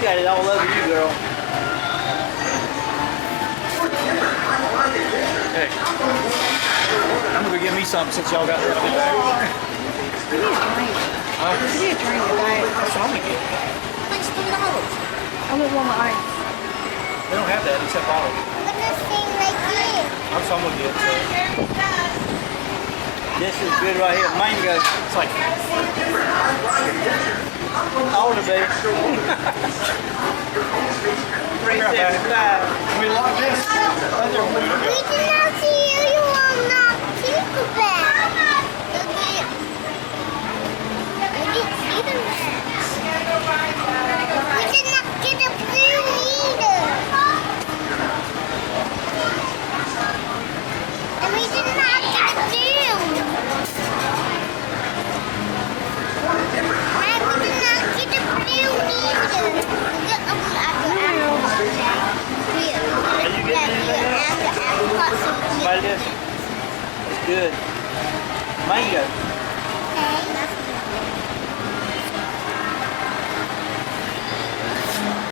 got it all over you, girl. Hey, I'm gonna give me something since y'all got that. You need a drink. Huh? You need a drink today. That's all we get. Thanks $3. I want one with ice. They don't have that except bottle. I'm gonna sing like this. I'm some gonna get. So. This is good right here. Mango. It's like older, baby. 375. We like this. That's your food. We did not see you. You will not keep the bag. We didn't see the bag. We did not get a blue either. And we did not get a blue. And we did not get a blue either. We got a blue after Are you getting anything else? Try this. It's good. Mango.